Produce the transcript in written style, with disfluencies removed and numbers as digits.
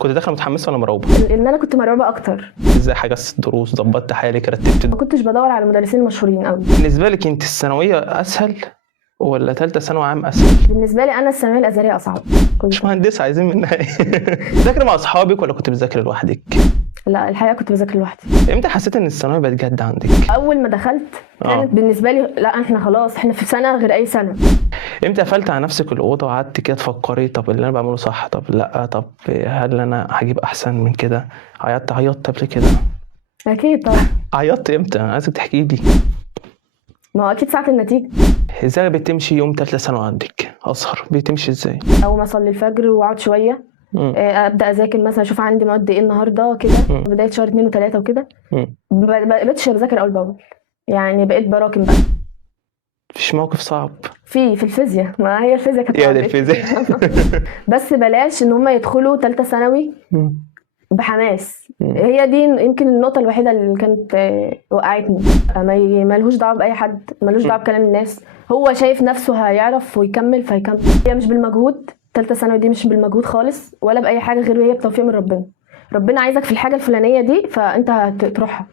كنت داخله متحمسه ولا مرعوبه؟ ان انا كنت مرعوبه اكتر. ازاي حجزت الدروس، ضبطت حالك، رتبت ما كنتش بدور على المدرسين المشهورين قوي. بالنسبه لك انت الثانويه اسهل ولا ثالثه ثانوي عام اسهل؟ بالنسبه لي انا الثانويه الازهريه اصعب. مش مهندسه عايزين منها ايه؟ بتذاكري مع اصحابك ولا كنت بتذاكري لوحدك؟ لا الحقيقه كنت بذاكر لوحدي. امتى حسيت ان الثانويه بقت جد عندك؟ اول ما دخلت كانت بالنسبه لي لا احنا خلاص احنا في سنه غير اي سنه. امتى قفلت على نفسك الاوضه وقعدت كده تفكري طب اللي انا بعمله صح، طب لا، طب هل انا هجيب احسن من كده؟ عيطت قبل كده؟ اكيد طبعا. عيطت امتى؟ عايزك تحكي لي. ما هو اكيد ساعه النتيجه. ازاي بتمشي يوم ثالثه ثانوي عندك؟ اسهر بتمشي ازاي؟ اول ما اصلي الفجر واقعد شويه ابدا اذاكر مثلا اشوف عندي مواد ايه النهارده كده بدايه شهر 2 و3 وكده. بقيتش بذاكر اول باول، يعني بقيت براكم بقى. مفيش موقف صعب؟ في الفيزياء، ما هي الفيزياء كانت يا دي الفيزياء. بس بلاش ان هم يدخلوا ثالثه ثانوي بحماس. هي دي يمكن النقطه الوحيده اللي كانت وقعتني. ملهوش دعوه باي حد، ملوش دعوه بكلام الناس، هو شايف نفسه هيعرف ويكمل فيكمل. هي مش بالمجهود، ثالثه ثانوي دي مش بالمجهود خالص ولا باي حاجه غير هي بتوفيق من ربنا. ربنا عايزك في الحاجه الفلانيه دي فانت هتروحها.